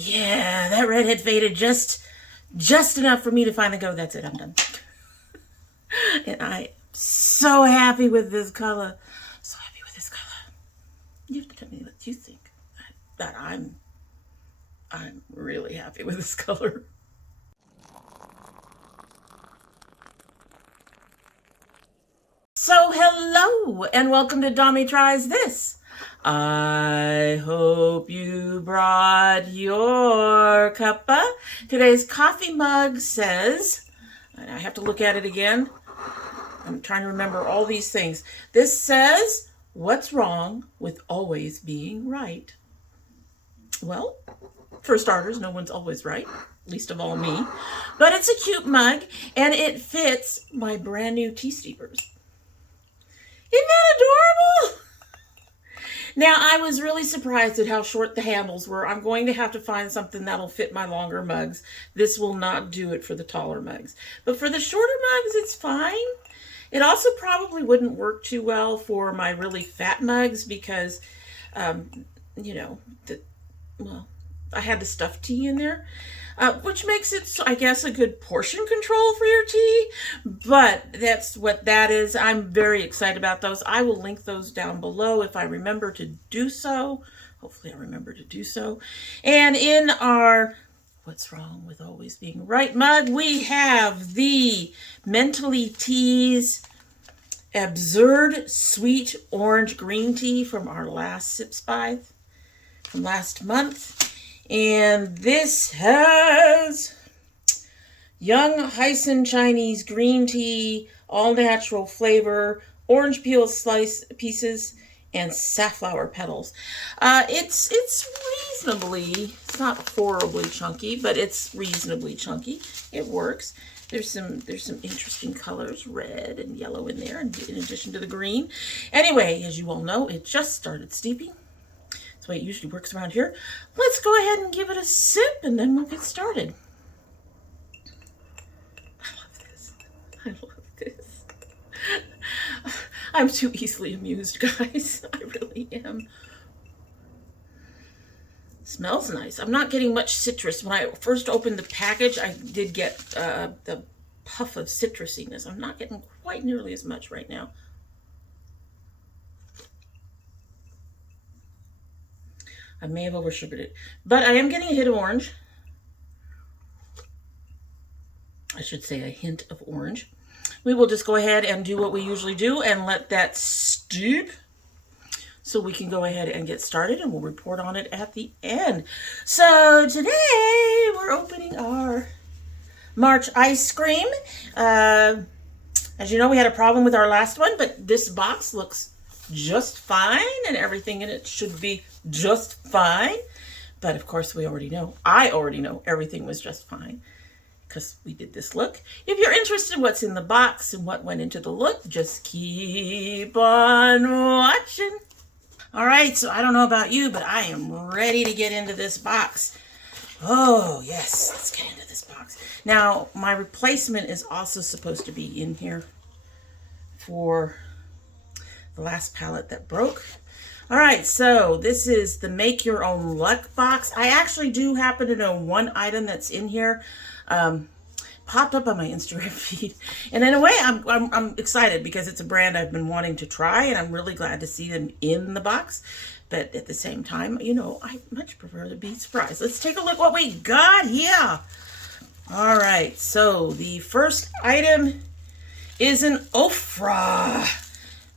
Yeah, that red had faded just enough for me to finally go, that's it, I'm done. And I am so happy with this color. So happy with this color. You have to tell me what you think. That I'm really happy with this color. So hello and welcome to domytriesthis. I hope you brought your cuppa. Today's coffee mug says, and I have to look at it again. I'm trying to remember all these things. This says, what's wrong with always being right? Well, for starters, no one's always right, least of all me. But it's a cute mug, and it fits my brand new tea steepers. Isn't that adorable? Now, I was really surprised at how short the handles were. I'm going to have to find something that'll fit my longer mugs. This will not do it for the taller mugs. But for the shorter mugs, it's fine. It also probably wouldn't work too well for my really fat mugs because, you know, I had the stuffed tea in there, which makes it, I guess, a good portion control for your tea. But that's what that is. I'm very excited about those. I will link those down below if I remember to do so. Hopefully I remember to do so. And in our What's Wrong with Always Being Right mug, we have the MentaliTea's Absurd Sweet Orange Green Tea from our last Sips By from last month. And this has Young Hyson Chinese green tea, all natural flavor, orange peel slice pieces, and safflower petals. It's reasonably, it's not horribly chunky, but it's reasonably chunky. It works. There's some interesting colors, red and yellow in there, in addition to the green. Anyway, as you all know, it just started steeping. That's the way it usually works around here. Let's go ahead and give it a sip, and then we'll get started. I love this. I love this. I'm too easily amused, guys. I really am. Smells nice. I'm not getting much citrus. When I first opened the package, I did get the puff of citrusiness. I'm not getting quite nearly as much right now. I may have oversugared it, but I am getting a hint of orange. I should say a hint of orange. We will just go ahead and do what we usually do and let that steep so we can go ahead and get started, and we'll report on it at the end. So today we're opening our March ice cream. As you know, we had a problem with our last one, but this box looks just fine and everything in it should be just fine. But of course I already know everything was just fine because we did this look. If you're interested in what's in the box and what went into the look, just keep on watching. All right, so I don't know about you, but I am ready to get into this box. Oh yes, let's get into this box. Now my replacement is also supposed to be in here for the last palette that broke. All right, so this is the Make Your Own Luck box. I actually do happen to know one item that's in here. Popped up on my Instagram feed, and in a way I'm excited because it's a brand I've been wanting to try, and I'm really glad to see them in the box. But at the same time, you know, I much prefer to be surprised. Let's take a look what we got here. All right, so the first item is an Ofra.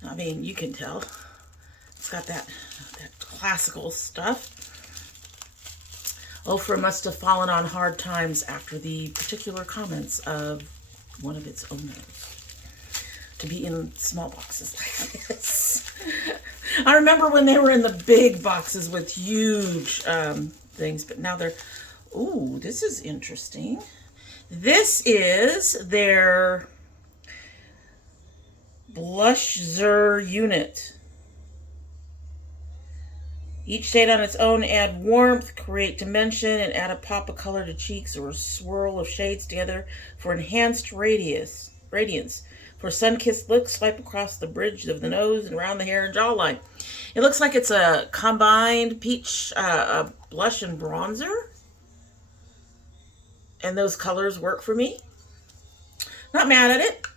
I mean, you can tell it's got that classical stuff. Ofra must have fallen on hard times after the particular comments of one of its owners to be in small boxes like this. I remember when they were in the big boxes with huge things, but now they're, ooh, this is interesting. This is their Blusher unit. Each shade on its own add warmth, create dimension, and add a pop of color to cheeks or a swirl of shades together for enhanced radiance. For sun-kissed looks, swipe across the bridge of the nose and around the hair and jawline. It looks like it's a combined peach blush and bronzer. and those colors work for me. Not mad at it.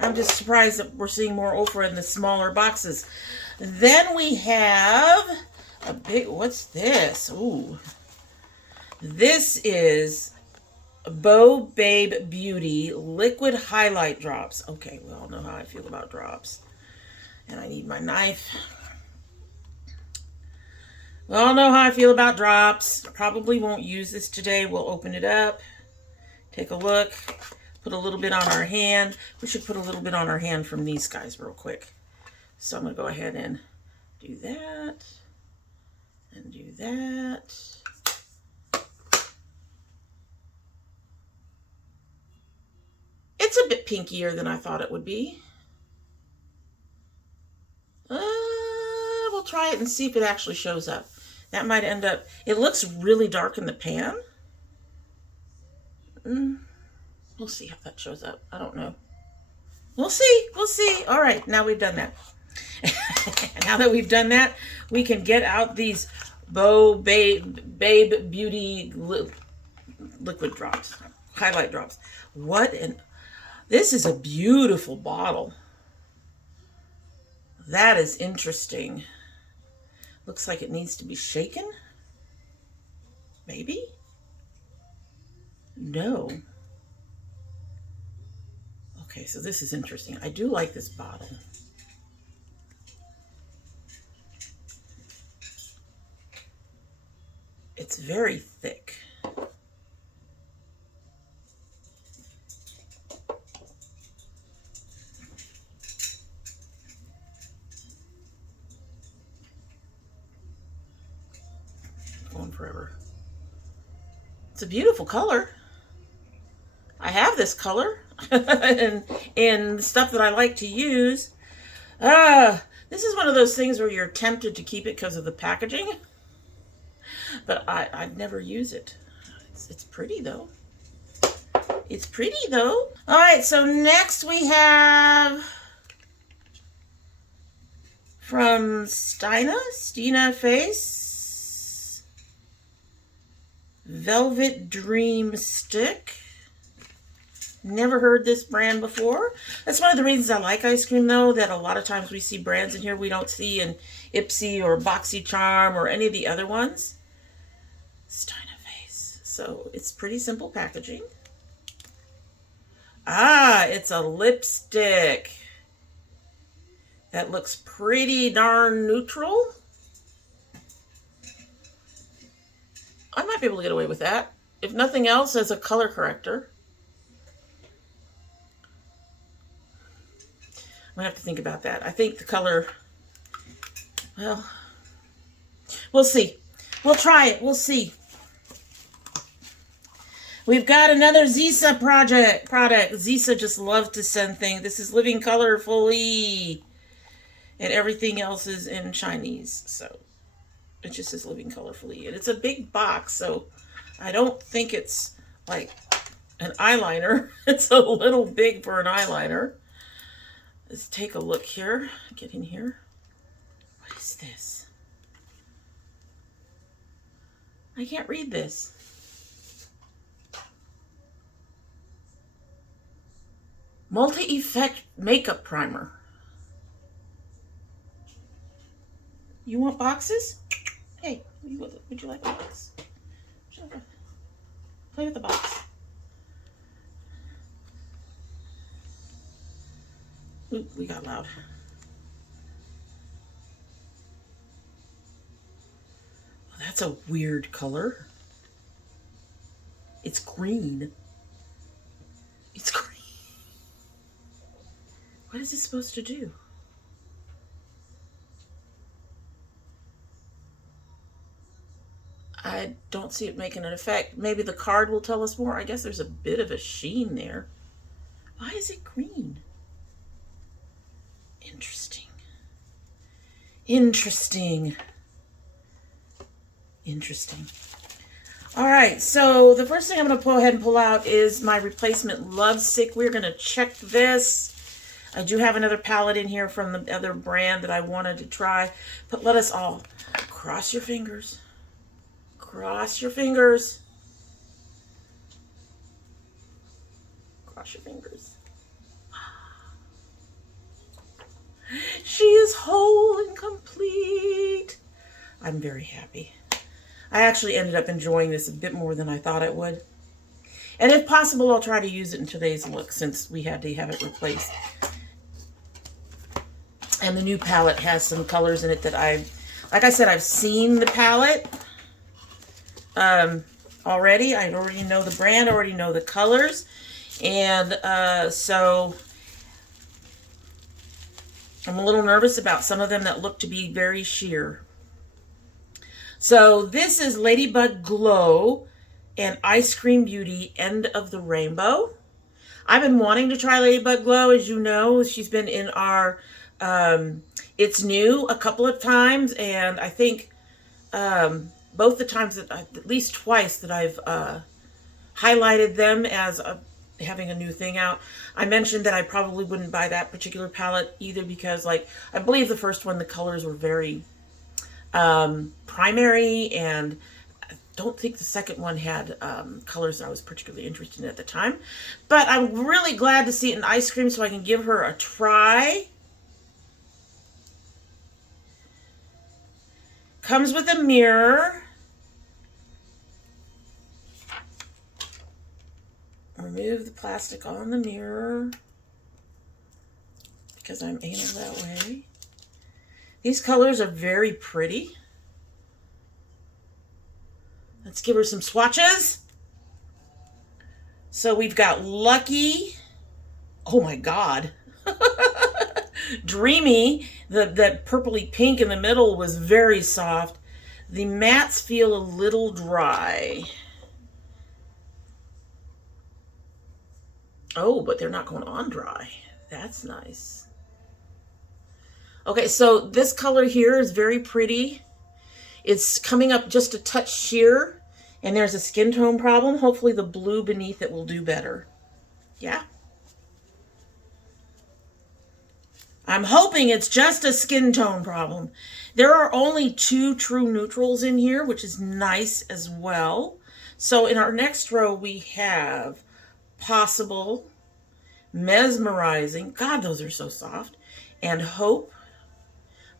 I'm just surprised that we're seeing more Ofra in the smaller boxes. Then we have a big, what's this? Ooh. This is Bo Babe Beauty Liquid Highlight Drops. Okay, we all know how I feel about drops. And I need my knife. We all know how I feel about drops. Probably won't use this today. We'll open it up, take a look, put a little bit on our hand. We should put a little bit on our hand from these guys real quick. So I'm going to go ahead and do that and do that. It's a bit pinkier than I thought it would be. We'll try it and see if it actually shows up. That might end up, it looks really dark in the pan. We'll see how that shows up. I don't know. We'll see. We'll see. All right, now we've done that. Now that we've done that, we can get out these Bo Babe Beauty liquid drops, highlight drops. This is a beautiful bottle. That is interesting. Looks like it needs to be shaken. Maybe? No. Okay, so this is interesting. I do like this bottle. It's very thick. Going forever. It's a beautiful color. I have this color and stuff that I like to use. This is one of those things where you're tempted to keep it because of the packaging, but I'd never use it. It's pretty though. It's pretty though. All right, so next we have from Stina Face, Velvet Dream Stick. Never heard this brand before. That's one of the reasons I like ice cream, though, that a lot of times we see brands in here we don't see in Ipsy or BoxyCharm or any of the other ones. Stina Face. So it's pretty simple packaging. It's a lipstick. That looks pretty darn neutral. I might be able to get away with that. If nothing else, as a color corrector. I'm going to have to think about that. I think the color, well, we'll see. We'll try it. We'll see. We've got another Zisa product. Zisa just loves to send things. This is Living Colorfully. And everything else is in Chinese. So it just says Living Colorfully. And it's a big box, so I don't think it's like an eyeliner. It's a little big for an eyeliner. Let's take a look here. Get in here. What is this? I can't read this. Multi-effect makeup primer. You want boxes? Hey, would you like a box? Play with the box. Ooh, we got loud. Oh, that's a weird color. It's green. It's green. What is this supposed to do? I don't see it making an effect. Maybe the card will tell us more. I guess there's a bit of a sheen there. Why is it green? Interesting. Interesting. Interesting. All right, so the first thing I'm going to go ahead and pull out is my replacement Lovesick. We're going to check this. I do have another palette in here from the other brand that I wanted to try. But let us all cross your fingers. Cross your fingers. Cross your fingers. She is whole and complete. I'm very happy. I actually ended up enjoying this a bit more than I thought I would. And if possible, I'll try to use it in today's look since we had to have it replaced. And the new palette has some colors in it that like I said, I've seen the palette already. I already know the brand, already know the colors. And so I'm a little nervous about some of them that look to be very sheer. So this is Ladybug Glow and Ice Cream Beauty End of the Rainbow. I've been wanting to try Ladybug Glow, as you know. She's been in our It's New a couple of times, and I think both the times that at least twice that I've highlighted them as having a new thing out. I mentioned that I probably wouldn't buy that particular palette either because, like, I believe the first one, the colors were very primary, and I don't think the second one had colors that I was particularly interested in at the time. But I'm really glad to see it in ice cream so I can give her a try. Comes with a mirror. Remove the plastic on the mirror because I'm anal that way. These colors are very pretty. Let's give her some swatches. So we've got Lucky. Oh my God. Dreamy. The purpley pink in the middle was very soft. The mattes feel a little dry. Oh, but they're not going on dry. That's nice. Okay, so this color here is very pretty. It's coming up just a touch sheer, and there's a skin tone problem. Hopefully the blue beneath it will do better. Yeah? I'm hoping it's just a skin tone problem. There are only 2 true neutrals in here, which is nice as well. So in our next row, we have Possible, Mesmerizing. God, those are so soft. And Hope.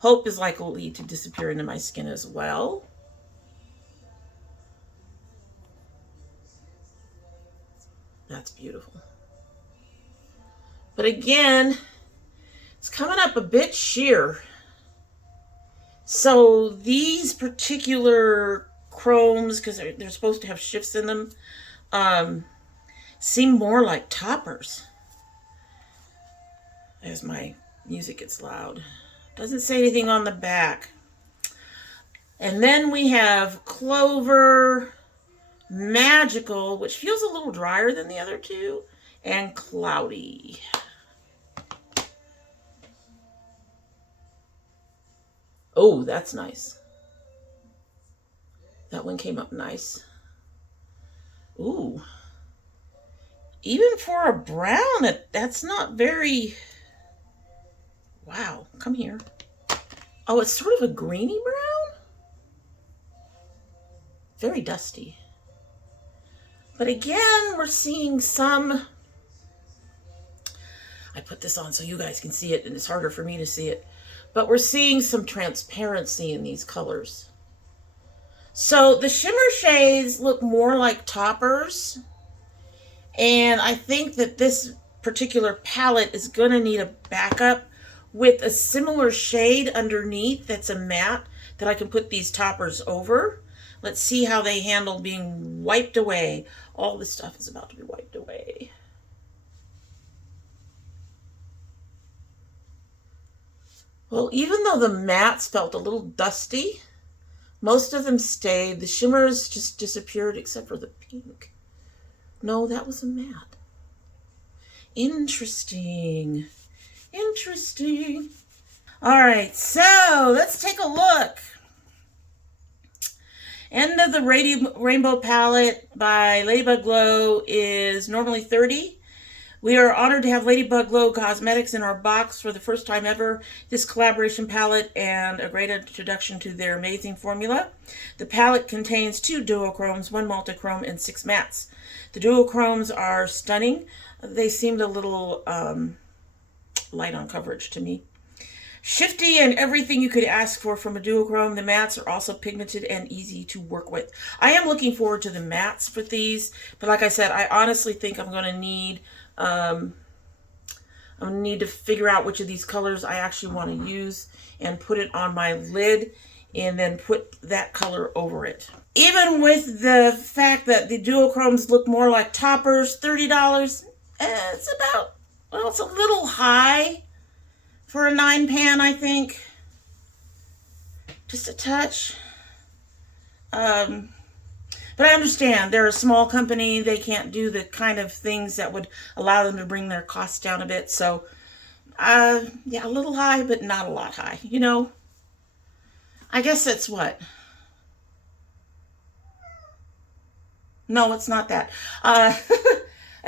Hope is likely to disappear into my skin as well. That's beautiful. But again, it's coming up a bit sheer. So these particular chromes, because they're supposed to have shifts in them, seem more like toppers. As my music gets loud. Doesn't say anything on the back. And then we have Clover, Magical, which feels a little drier than the other two, and Cloudy. Oh, that's nice. That one came up nice. Ooh. Even for a brown, that's not very... Wow, come here. Oh, it's sort of a greeny brown. Very dusty. But again, we're seeing some... I put this on so you guys can see it, and it's harder for me to see it. But we're seeing some transparency in these colors. So the shimmer shades look more like toppers. And I think that this particular palette is going to need a backup with a similar shade underneath that's a matte that I can put these toppers over. Let's see how they handle being wiped away. All this stuff is about to be wiped away. Well, even though the mattes felt a little dusty, most of them stayed. The shimmers just disappeared except for the pink. No, that was a matte. Interesting. Interesting. All right, so let's take a look. End of the Rainbow palette by Ladybug Glow is normally $30. We are honored to have Ladybug Glow Cosmetics in our box for the first time ever. This collaboration palette and a great introduction to their amazing formula. The palette contains 2 duochromes, 1 multichrome, and 6 mattes. The duochromes are stunning. They seemed a little light on coverage to me. Shifty and everything you could ask for from a duochrome. The mattes are also pigmented and easy to work with. I am looking forward to the mattes for these, but like I said, I honestly think I'm going to need to figure out which of these colors I actually want to use and put it on my lid and then put that color over it. Even with the fact that the duochromes look more like toppers, $30, it's about, well, it's a little high for a 9 pan, I think. Just a touch. But I understand they're a small company. They can't do the kind of things that would allow them to bring their costs down a bit. So, yeah, a little high, but not a lot high. You know, I guess it's what? No, it's not that. I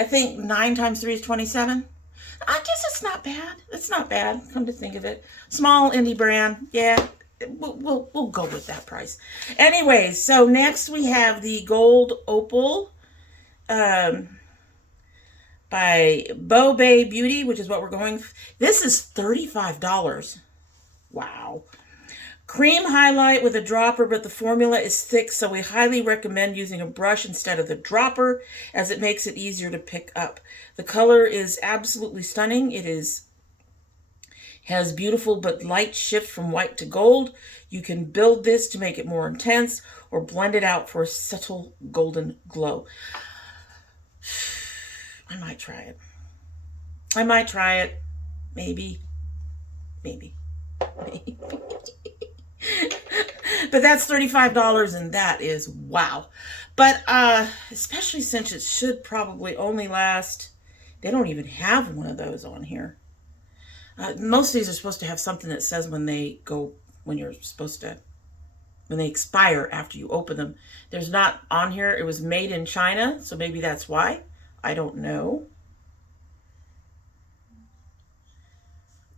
think 9 times 3 is 27. I guess it's not bad. It's not bad, come to think of it. Small indie brand. Yeah, we'll go with that price. Anyway, so next we have the Gold Opal by Bow Bay Beauty, which is what we're going for. This is $35. Wow. Cream highlight with a dropper, but the formula is thick, so we highly recommend using a brush instead of the dropper, as it makes it easier to pick up. The color is absolutely stunning. It has beautiful but light shift from white to gold. You can build this to make it more intense or blend it out for a subtle golden glow. I might try it. I might try it. Maybe. But that's $35, and that is wow. But especially since it should probably only last, they don't even have one of those on here. Most of these are supposed to have something that says when they expire after you open them. There's not on here. It was made in China, so maybe that's why. I don't know.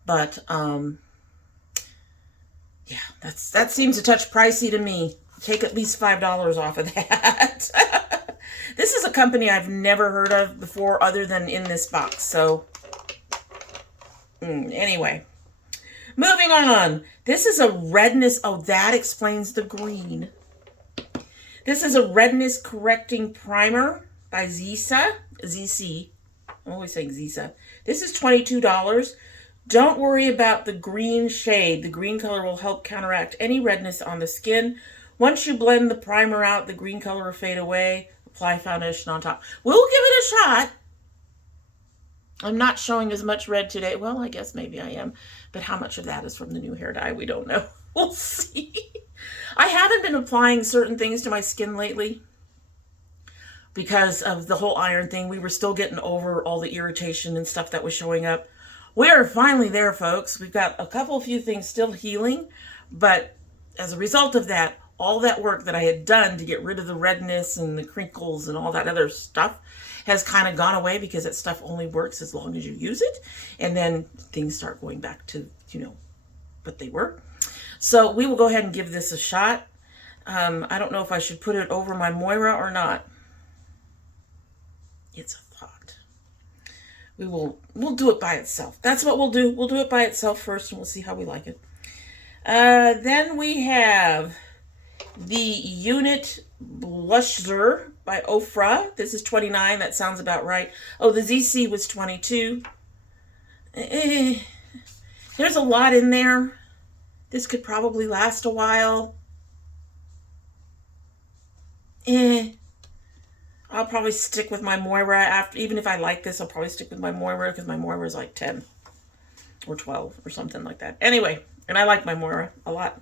But yeah, that seems a touch pricey to me. Take at least $5 off of that. This is a company I've never heard of before other than in this box. So, anyway. Moving on. This is a redness. Oh, that explains the green. This is a redness correcting primer by ZC. I'm always saying Zisa. This is $22. Don't worry about the green shade. The green color will help counteract any redness on the skin. Once you blend the primer out, the green color will fade away. Apply foundation on top. We'll give it a shot. I'm not showing as much red today. Well, I guess maybe I am. But how much of that is from the new hair dye? We don't know. We'll see. I haven't been applying certain things to my skin lately because of the whole iron thing. We were still getting over all the irritation and stuff that was showing up. We're finally there, folks. We've got a few things still healing, but as a result of that, all that work that I had done to get rid of the redness and the crinkles and all that other stuff has kind of gone away, because that stuff only works as long as you use it, and then things start going back to, what they were. So we will go ahead and give this a shot. I don't know if I should put it over my Moira or not. It's a thought. We'll do it by itself. That's what we'll do. We'll do it by itself first, and we'll see how we like it. Then we have the Unit Blusher by Ofra. This is $29. That sounds about right. Oh, the ZC was $22. There's a lot in there. This could probably last a while. I'll probably stick with my Moira after. Even if I like this, I'll probably stick with my Moira, because my Moira is like 10 or 12 or something like that. Anyway, and I like my Moira a lot.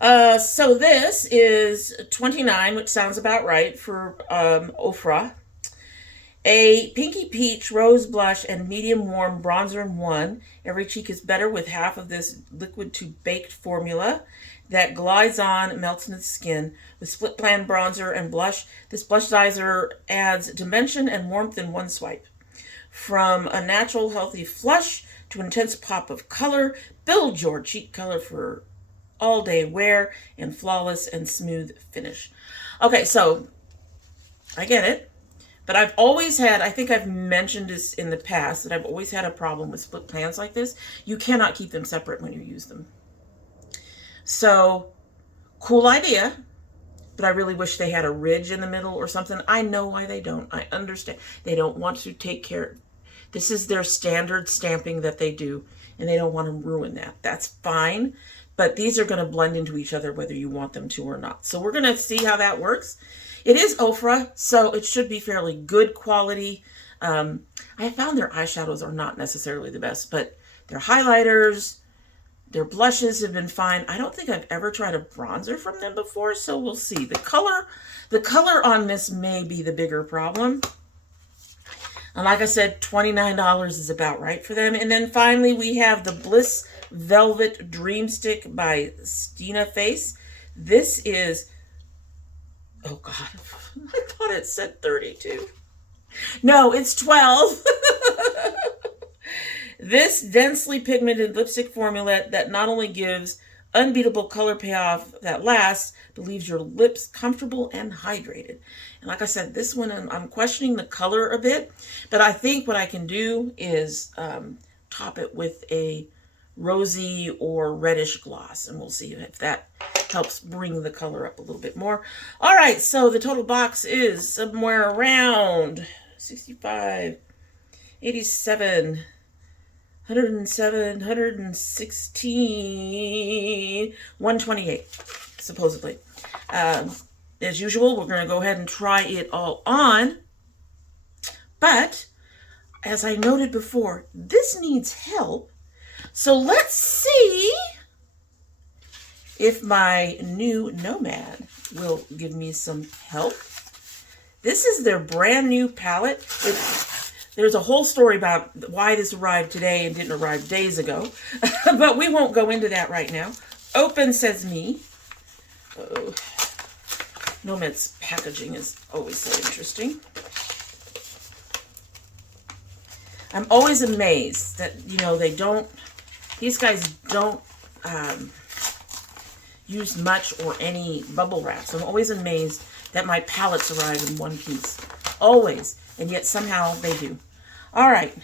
So this is $29, which sounds about right for Ofra. A pinky peach rose blush and medium warm bronzer in one. Every cheek is better with half of this liquid to baked formula that glides on and melts into the skin. With split plan bronzer and blush, this blushizer adds dimension and warmth in one swipe. From a natural, healthy flush to intense pop of color, build your cheek color for all day wear and flawless and smooth finish. Okay, so I get it. But I've always had, I think I've mentioned this in the past, that I've always had a problem with split pans like this. You cannot keep them separate when you use them. So, cool idea, but I really wish they had a ridge in the middle or something. I know why they don't. I understand. They don't want to take care. This is their standard stamping that they do, and they don't want to ruin that. That's fine, but these are going to blend into each other whether you want them to or not. So we're going to see how that works. It is Ofra, so it should be fairly good quality. I found their eyeshadows are not necessarily the best, but their highlighters, their blushes have been fine. I don't think I've ever tried a bronzer from them before, so we'll see. The color on this may be the bigger problem. And like I said, $29 is about right for them. And then finally, we have the Bliss Velvet Dream Stick by Stina Face. This is, oh God, I thought it said 32. No, it's 12. This densely pigmented lipstick formula that not only gives unbeatable color payoff that lasts, but leaves your lips comfortable and hydrated. And like I said, this one, I'm questioning the color a bit, but I think what I can do is top it with a rosy or reddish gloss, and we'll see if that helps bring the color up a little bit more. All right, so the total box is somewhere around 65, 87, 107, 116, 128, supposedly. As usual, we're going to go ahead and try it all on. But, as I noted before, this needs help. So let's see if my new Nomad will give me some help. This is their brand new palette. There's a whole story about why this arrived today and didn't arrive days ago. But we won't go into that right now. Open Sesame. Oh, Nomad's packaging is always so interesting. I'm always amazed that, these guys don't use much or any bubble wraps. I'm always amazed that my palettes arrive in one piece. Always. And yet somehow they do. All right.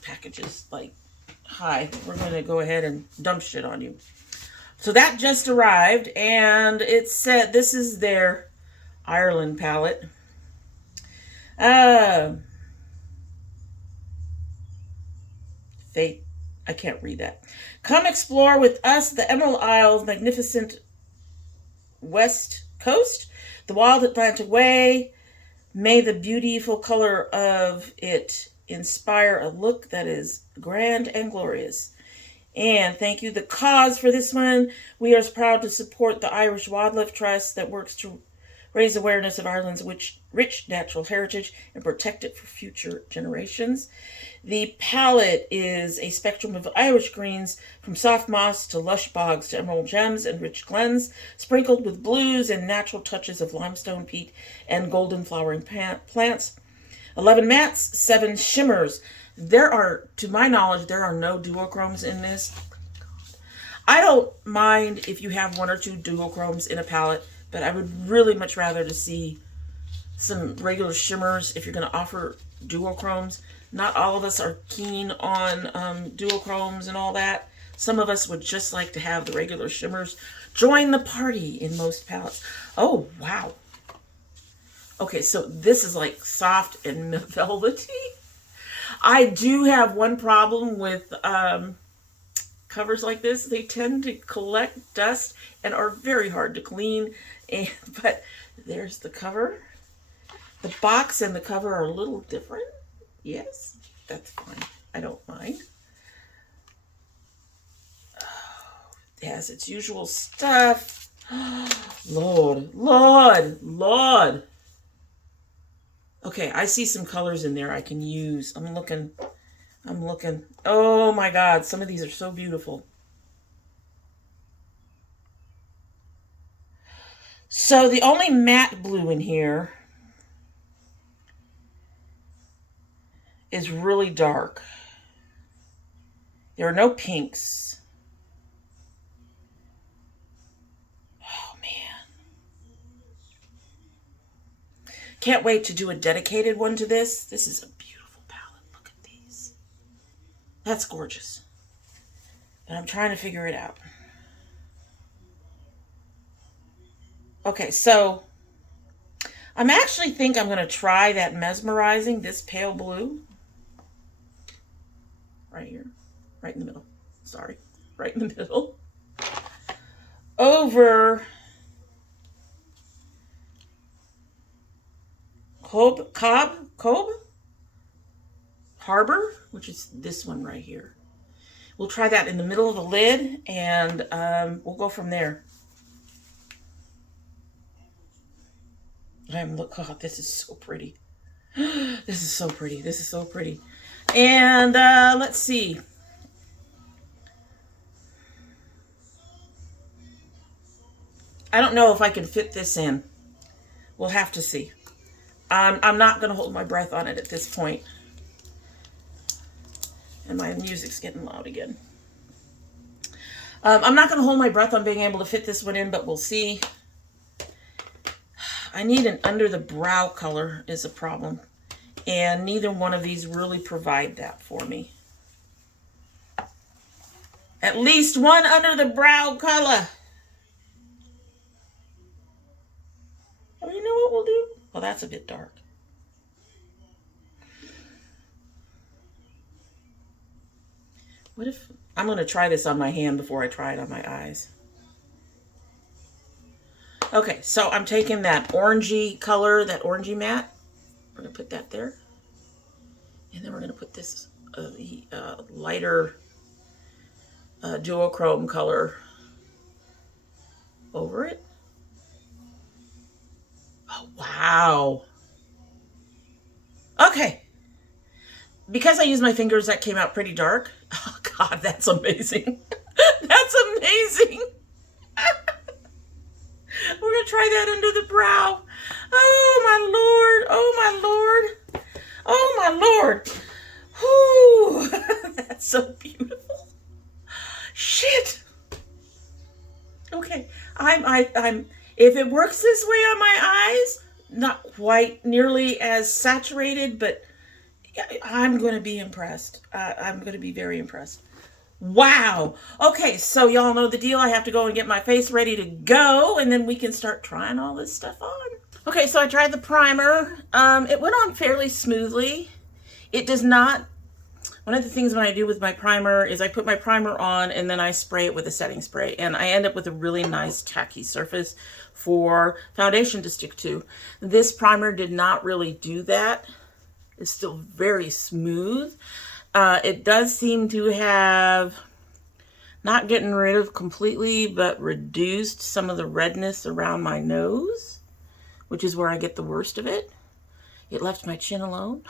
Package is like, hi, we're going to go ahead and dump shit on you. So that just arrived, and it said this is their Ireland palette. Fate. I can't read that. Come explore with us the Emerald Isle's magnificent west coast, the wild Atlantic Way. May the beautiful color of it inspire a look that is grand and glorious. And thank you, the cause for this one. We are proud to support the Irish Wildlife Trust that works to raise awareness of Ireland's rich natural heritage and protect it for future generations. The palette is a spectrum of Irish greens, from soft moss to lush bogs to emerald gems and rich glens, sprinkled with blues and natural touches of limestone peat and golden flowering plants. 11 mattes, 7 shimmers. To my knowledge, there are no duochromes in this. I don't mind if you have 1 or 2 duochromes in a palette, but I would really much rather to see some regular shimmers if you're going to offer duochromes. Not all of us are keen on duochromes and all that. Some of us would just like to have the regular shimmers. Join the party in most palettes. Oh, wow. Okay, so this is like soft and velvety. I do have one problem with covers like this. They tend to collect dust and are very hard to clean. But there's the cover. The box and the cover are a little different. Yes, that's fine. I don't mind. Oh, it has its usual stuff. Lord, Lord, Lord. Okay, I see some colors in there I can use. I'm looking. Oh my God, some of these are so beautiful. So the only matte blue in here is really dark. There are no pinks. Oh, man. Can't wait to do a dedicated one to this. This is a beautiful palette. Look at these. That's gorgeous. And I'm trying to figure it out. Okay, so I'm actually think I'm going to try that Mesmerizing, this pale blue. Right here. Right in the middle. Sorry. Right in the middle. Over Cobb Harbor, which is this one right here. We'll try that in the middle of the lid, and we'll go from there. Look, oh, this is so pretty. This is so pretty. This is so pretty. And let's see. I don't know if I can fit this in. We'll have to see. I'm not going to hold my breath on it at this point. And my music's getting loud again. I'm not going to hold my breath on being able to fit this one in, but we'll see. I need an under the brow color is a problem. And neither one of these really provide that for me. At least one under the brow color. Oh, you know what we'll do? Well, that's a bit dark. What if... I'm going to try this on my hand before I try it on my eyes. Okay, so I'm taking that orangey color, that orangey matte. We're going to put that there. And then we're going to put this lighter duochrome color over it. Oh, wow. Okay. Because I used my fingers, that came out pretty dark. Oh, God, that's amazing. That's amazing. We're going to try that under the brow. Oh, my Lord. Oh, my Lord. Oh, my Lord. Whew. That's so beautiful. Shit. Okay. I'm if it works this way on my eyes, not quite nearly as saturated, but I'm going to be impressed. I'm going to be very impressed. Wow. Okay, so y'all know the deal. I have to go and get my face ready to go, and then we can start trying all this stuff on. Okay, so I tried the primer. It went on fairly smoothly. It does not... One of the things when I do with my primer is I put my primer on and then I spray it with a setting spray, and I end up with a really nice tacky surface for foundation to stick to. This primer did not really do that. It's still very smooth. It does seem to have not getting rid of completely, but reduced some of the redness around my nose, which is where I get the worst of it. It left my chin alone.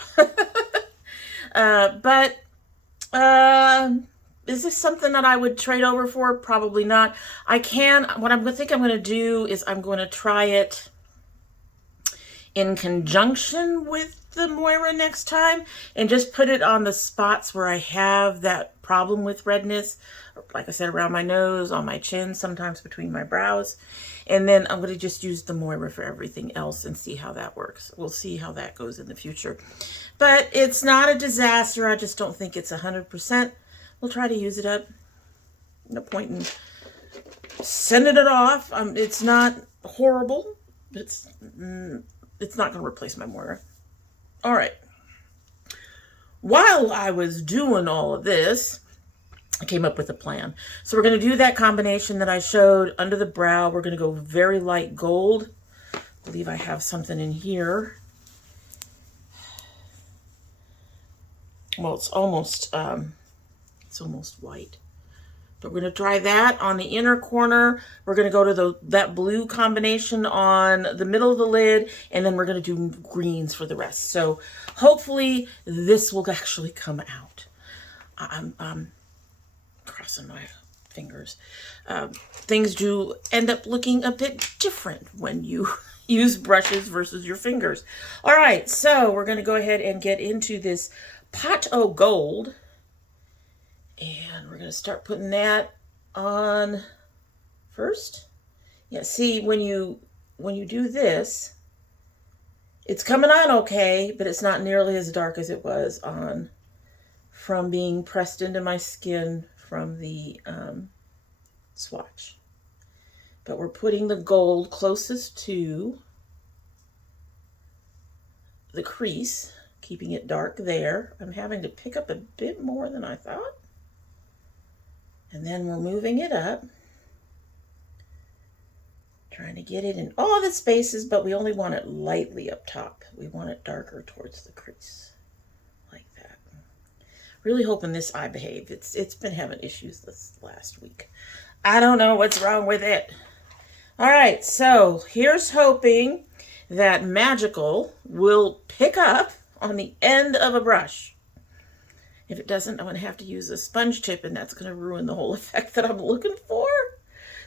Is this something that I would trade over for? Probably not. What I think I'm going to do is I'm going to try it in conjunction with the Moira next time and just put it on the spots where I have that problem with redness, like I said, around my nose, on my chin, sometimes between my brows. And then I'm going to just use the Moira for everything else and see how that works. We'll see how that goes in the future. But it's not a disaster. I just don't think it's 100%. We'll try to use it up. No point in sending it off. It's not horrible. It's not going to replace my Moira. All right. While I was doing all of this, I came up with a plan. So we're going to do that combination that I showed under the brow. We're going to go very light gold. I believe I have something in here. Well, it's almost white. But we're going to try that on the inner corner. We're going to go to that blue combination on the middle of the lid, and then we're going to do greens for the rest. So hopefully this will actually come out. I'm crossing my fingers. Things do end up looking a bit different when you use brushes versus your fingers. All right, so we're going to go ahead and get into this Pot O' Gold. And we're going to start putting that on first. Yeah, see, when you do this, it's coming on okay, but it's not nearly as dark as it was on from being pressed into my skin from the swatch. But we're putting the gold closest to the crease, keeping it dark there. I'm having to pick up a bit more than I thought. And then we're moving it up, trying to get it in all the spaces, but we only want it lightly up top. We want it darker towards the crease, like that. Really hoping this eye behaved. It's been having issues this last week. I don't know what's wrong with it. All right, so here's hoping that Magical will pick up on the end of a brush. If it doesn't, I'm going to have to use a sponge tip, and that's going to ruin the whole effect that I'm looking for.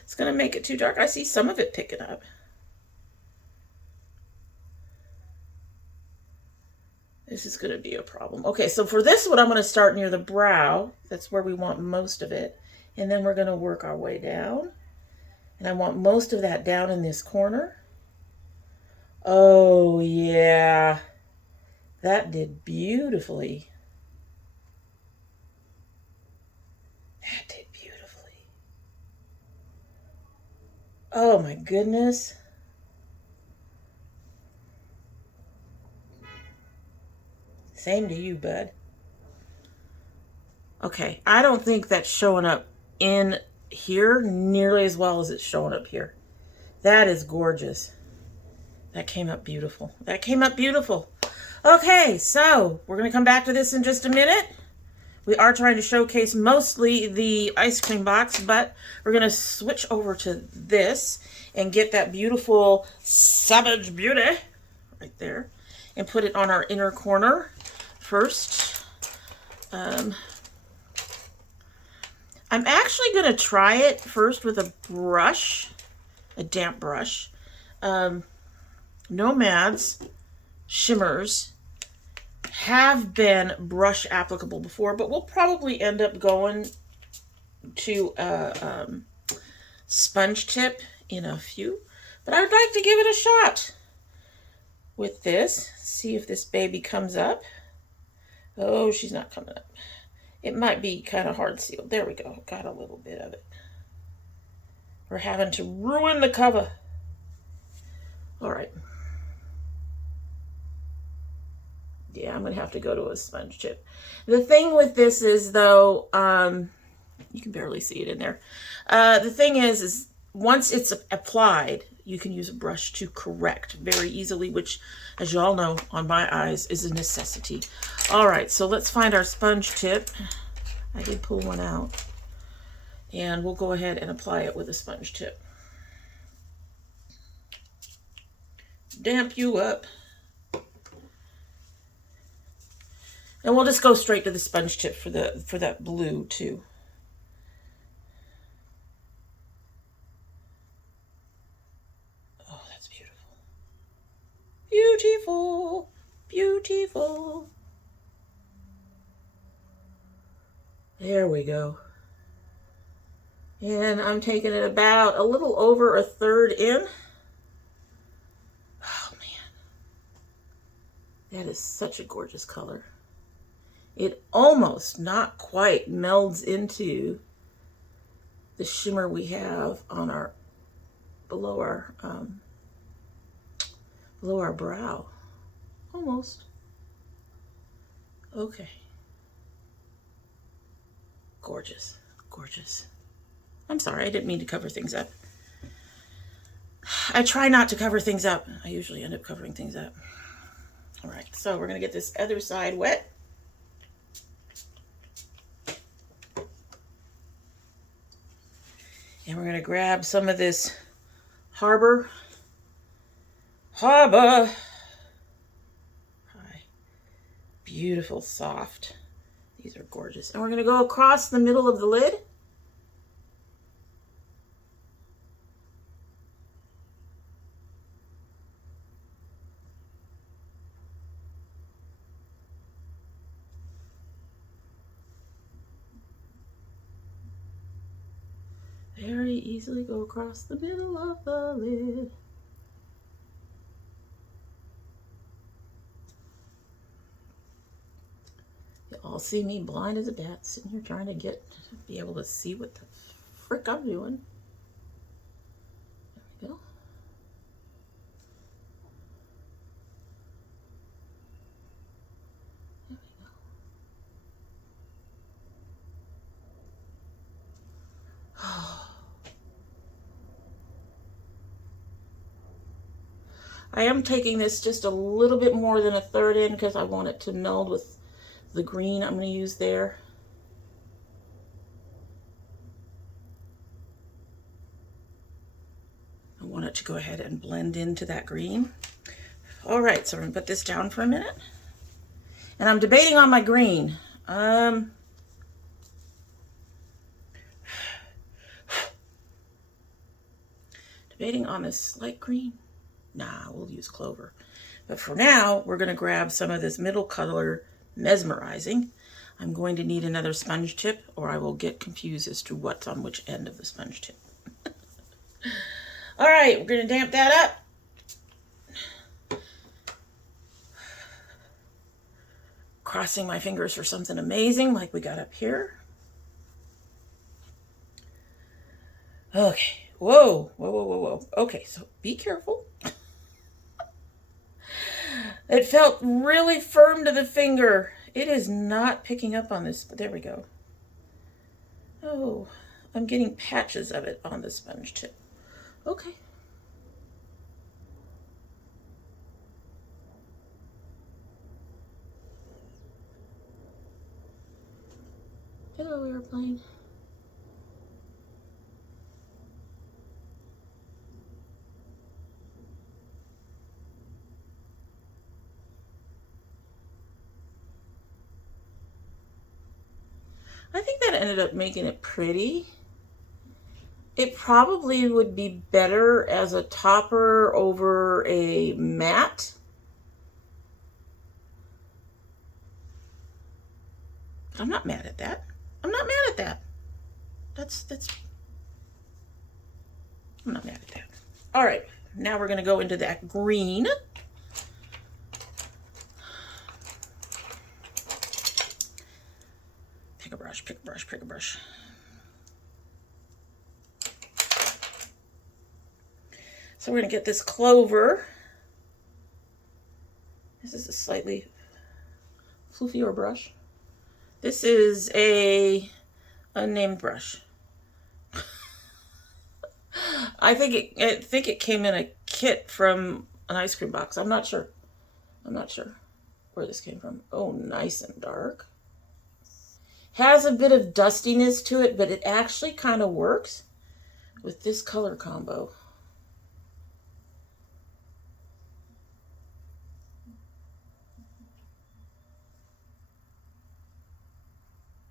It's going to make it too dark. I see some of it picking up. This is going to be a problem. Okay, so for this one, I'm going to start near the brow. That's where we want most of it. And then we're going to work our way down. And I want most of that down in this corner. Oh, yeah. That did beautifully. That did beautifully. Oh, my goodness. Same to you, bud. Okay, I don't think that's showing up in here nearly as well as it's showing up here. That is gorgeous. That came up beautiful. That came up beautiful. Okay, so we're going to come back to this in just a minute. We are trying to showcase mostly the ice cream box, but we're going to switch over to this and get that beautiful Savage Beauty right there and put it on our inner corner first. I'm actually going to try it first with a brush, a damp brush. Nomad's shimmers have been brush applicable before, but we'll probably end up going to a sponge tip in a few. But I would like to give it a shot with this. See if this baby comes up. Oh, she's not coming up. It might be kind of hard sealed. There we go. Got a little bit of it. We're having to ruin the cover. All right. Yeah, I'm going to have to go to a sponge tip. The thing with this is, though, you can barely see it in there. The thing is once it's applied, you can use a brush to correct very easily, which, as you all know, on my eyes is a necessity. All right, so let's find our sponge tip. I did pull one out. And we'll go ahead and apply it with a sponge tip. Damp you up. And we'll just go straight to the sponge tip for that blue too. Oh, that's beautiful. Beautiful. Beautiful. There we go. And I'm taking it about a little over a third in. Oh man. That is such a gorgeous color. It almost, not quite, melds into the shimmer we have on our below our brow. Almost. Okay. Gorgeous, gorgeous. I'm sorry, I didn't mean to cover things up. I try not to cover things up. I usually end up covering things up. All right, so we're gonna get this other side wet. And we're going to grab some of this Harbor. Hi. Beautiful, soft. These are gorgeous. And we're going to go across the middle of the lid. very easily go across the middle of the lid. You all see me blind as a bat sitting here trying to be able to see what the frick I'm doing. There we go. There we go. I am taking this just a little bit more than a third in because I want it to meld with the green I'm going to use there. I want it to go ahead and blend into that green. All right, so I'm going to put this down for a minute. And I'm debating on my green. Debating on this light green. Nah, we'll use clover. But for now, we're going to grab some of this middle color, Mesmerizing. I'm going to need another sponge tip or I will get confused as to what's on which end of the sponge tip. All right, we're going to damp that up. Crossing my fingers for something amazing like we got up here. Okay. Whoa, whoa, whoa, whoa, whoa. Okay, so be careful. It felt really firm to the finger. It is not picking up on this, but there we go. Oh, I'm getting patches of it on the sponge tip. Okay. Hello, airplane. I think that ended up making it pretty. It probably would be better as a topper over a matte. I'm not mad at that. I'm not mad at that. I'm not mad at that. All right, now we're gonna go into that green. Pick a brush, pick a brush, pick a brush. So we're gonna get this clover. This is a slightly floofier brush. This is a unnamed brush. I think it came in a kit from an ice cream box. I'm not sure. I'm not sure where this came from. Oh, nice and dark. Has a bit of dustiness to it, but it actually kind of works with this color combo.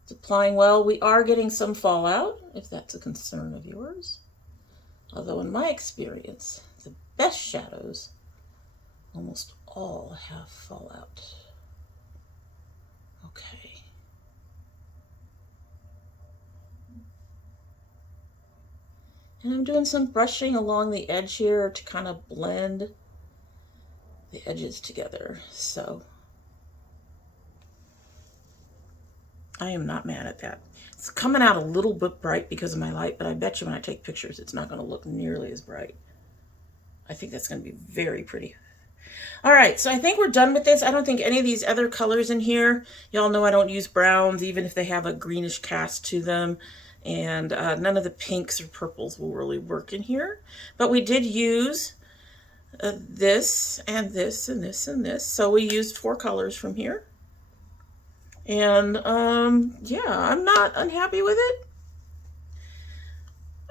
It's applying well. We are getting some fallout, if that's a concern of yours. Although in my experience, the best shadows almost all have fallout. Okay. And I'm doing some brushing along the edge here to kind of blend the edges together. So I am not mad at that. It's coming out a little bit bright because of my light, but I bet you when I take pictures, it's not going to look nearly as bright. I think that's going to be very pretty. All right, so I think we're done with this. I don't think any of these other colors in here, y'all know I don't use browns, even if they have a greenish cast to them. And none of the pinks or purples will really work in here. But we did use this and this and this and this. So we used 4 colors from here. And yeah, I'm not unhappy with it.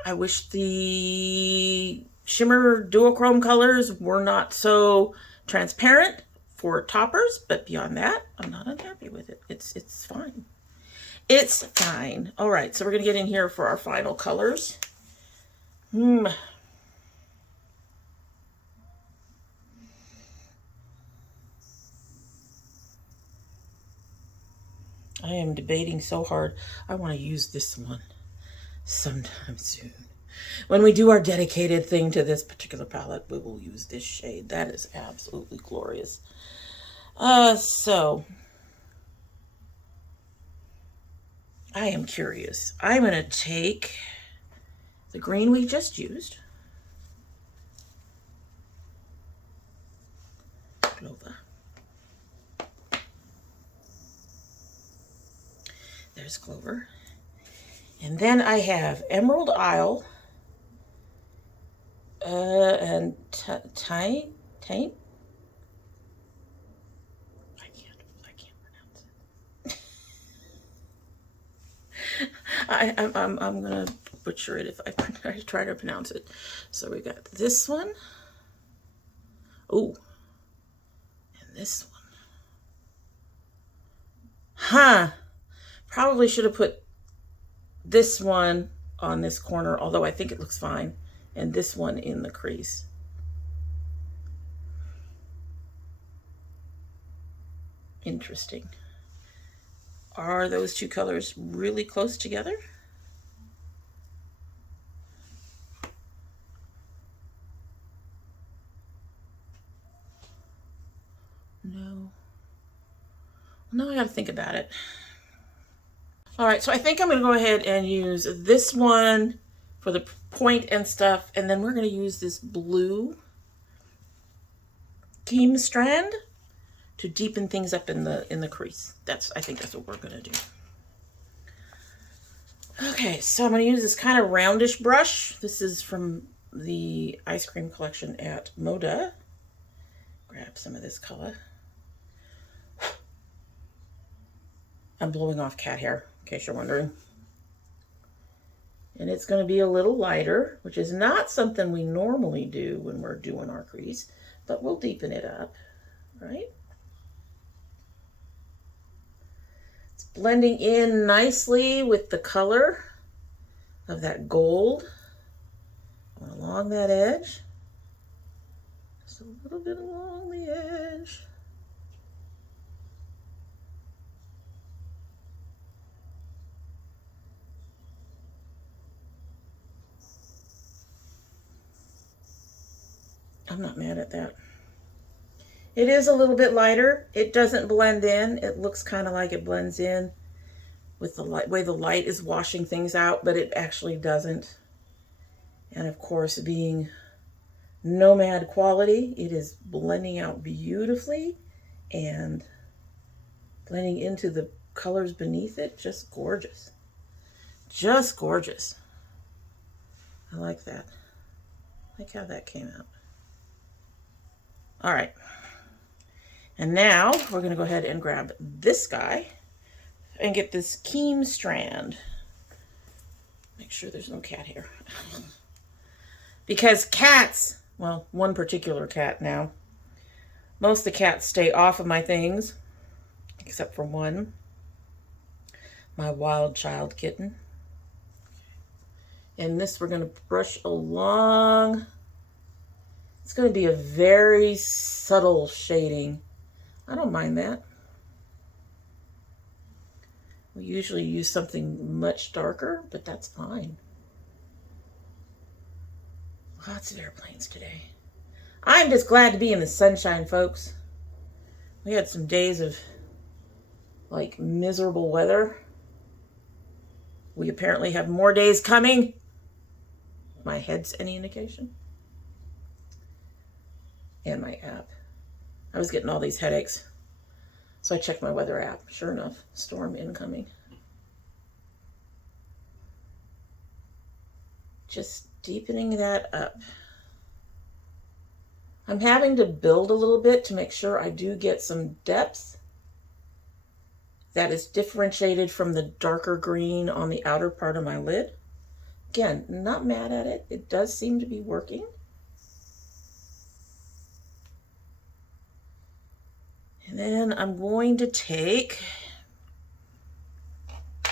I wish the shimmer duochrome colors were not so transparent for toppers, but beyond that, I'm not unhappy with it. It's fine. It's fine. All right, so we're gonna get in here for our final colors. I am debating so hard. I want to use this one. sometime soon. When we do our dedicated thing to this particular palette, we will use this shade. That is absolutely glorious. So I am curious. I'm going to take the green we just used. Clover. There's Clover. And then I have Emerald Isle and Taint. I can't pronounce it. I'm gonna butcher it if I try to pronounce it. So we got this one. Oh, and this one. Huh. Probably should have put this one on this corner, although I think it looks fine, and this one in the crease. Interesting. Are those two colors really close together? No. Now I gotta think about it. All right, so I think I'm gonna go ahead and use this one for the point and stuff, and then we're gonna use this blue Keem strand to deepen things up in the crease. I think that's what we're gonna do. Okay, so I'm gonna use this kind of roundish brush. This is from the ice cream collection at Moda. Grab some of this color. I'm blowing off cat hair, in case you're wondering. And it's going to be a little lighter, which is not something we normally do when we're doing our crease, but we'll deepen it up, right? It's blending in nicely with the color of that gold along that edge. Just a little bit along the edge. I'm not mad at that. It is a little bit lighter. It doesn't blend in. It looks kind of like it blends in with the way the light is washing things out, but it actually doesn't. And of course, being Nomad quality, it is blending out beautifully and blending into the colors beneath it. Just gorgeous. Just gorgeous. I like that. I like how that came out. All right, and now we're gonna go ahead and grab this guy and get this Keem strand. Make sure there's no cat hair. Because cats, well, one particular cat now, most of the cats stay off of my things, except for one, my wild child kitten. And this we're gonna brush along. It's going to be a very subtle shading. I don't mind that. We usually use something much darker, but that's fine. Lots of airplanes today. I'm just glad to be in the sunshine, folks. We had some days of like miserable weather. We apparently have more days coming. My head's any indication. And my app. I was getting all these headaches. So I checked my weather app. Sure enough, storm incoming. Just deepening that up. I'm having to build a little bit to make sure I do get some depth that is differentiated from the darker green on the outer part of my lid. Again, not mad at it. It does seem to be working. And then I'm going to take a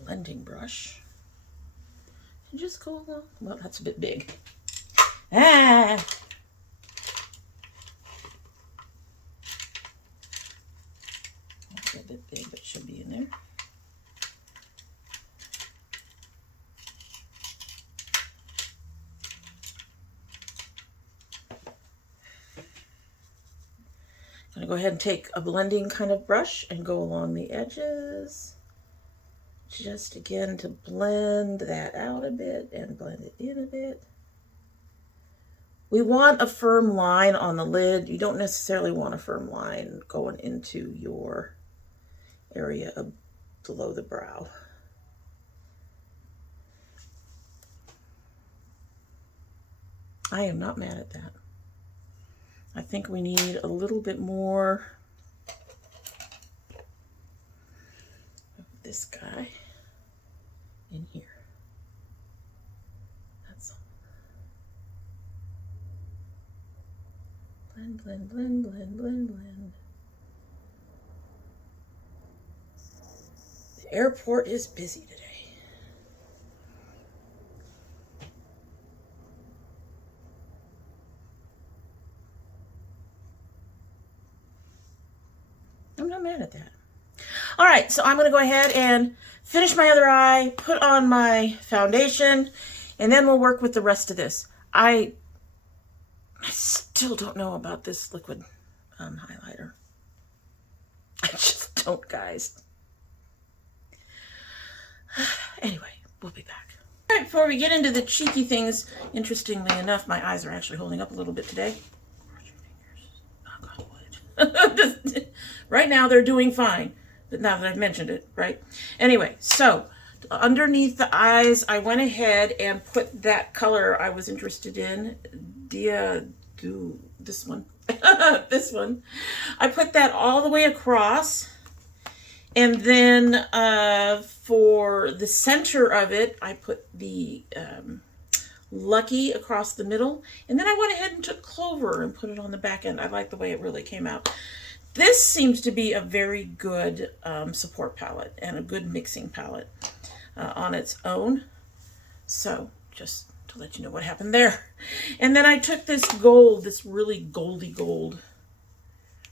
blending brush and just go along. Well, that's a bit big. Ah! That's a bit big, but it should be in there. I'm going to go ahead and take a blending kind of brush and go along the edges. Just again to blend that out a bit and blend it in a bit. We want a firm line on the lid. You don't necessarily want a firm line going into your area of below the brow. I am not mad at that. I think we need a little bit more of this guy in here. That's all. Blend, blend, blend, blend, blend, blend. The airport is busy today. I'm not mad at that. All right, so I'm going to go ahead and finish my other eye, put on my foundation, and then we'll work with the rest of this. I still don't know about this liquid highlighter. I just don't, guys. Anyway, we'll be back. All right, before we get into the cheeky things, interestingly enough, my eyes are actually holding up a little bit today. Right now they're doing fine, but now that I've mentioned it, right? Anyway, so underneath the eyes, I went ahead and put that color I was interested in, this one, this one. I put that all the way across, and then for the center of it, I put the Lucky across the middle, and then I went ahead and took Clover and put it on the back end. I like the way it really came out. This seems to be a very good support palette and a good mixing palette on its own. So just to let you know what happened there. And then I took this gold, this really goldy gold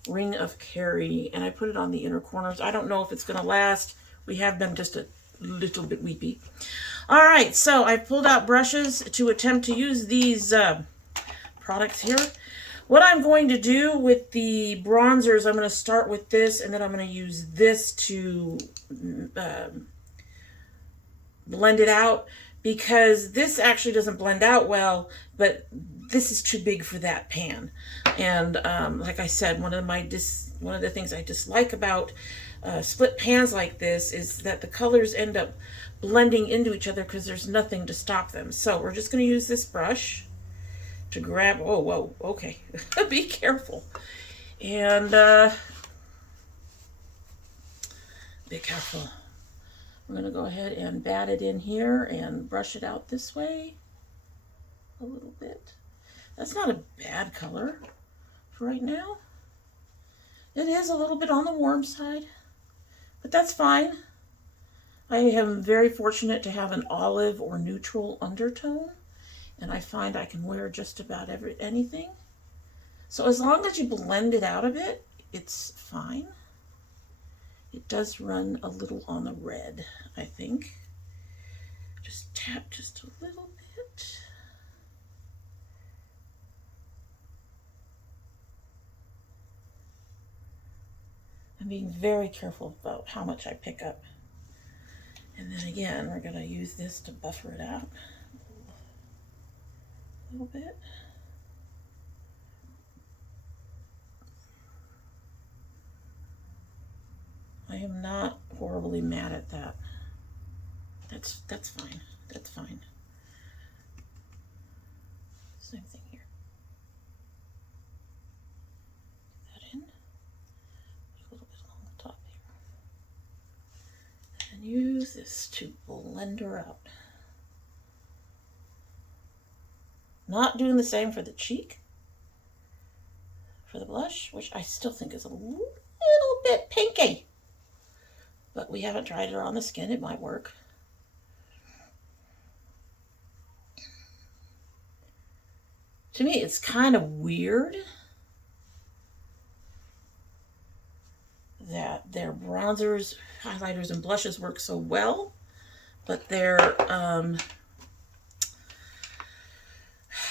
Ring of Kerry, and I put it on the inner corners. I don't know if it's going to last. We have been just a little bit weepy. All right, so I pulled out brushes to attempt to use these products here. What I'm going to do with the bronzers, I'm going to start with this, and then I'm going to use this to blend it out, because this actually doesn't blend out well, but this is too big for that pan. And like I said, one of the things I dislike about split pans like this is that the colors end up blending into each other because there's nothing to stop them. So we're just going to use this brush to grab, oh, whoa, okay, be careful. And be careful. We're going to go ahead and bat it in here and brush it out this way a little bit. That's not a bad color for right now. It is a little bit on the warm side, but that's fine. I am very fortunate to have an olive or neutral undertone, and I find I can wear just about anything. So as long as you blend it out a bit, it's fine. It does run a little on the red, I think. Just tap just a little bit. I'm being very careful about how much I pick up. And then again, we're going to use this to buffer it out a little bit. I am not horribly mad at that. That's fine. That's fine. Same thing here. Put that in. Put a little bit along the top here. And use this to blend her out. Not doing the same for the cheek, for the blush, which I still think is a little bit pinky. But we haven't tried it on the skin. It might work. To me, it's kind of weird that their bronzers, highlighters, and blushes work so well, but their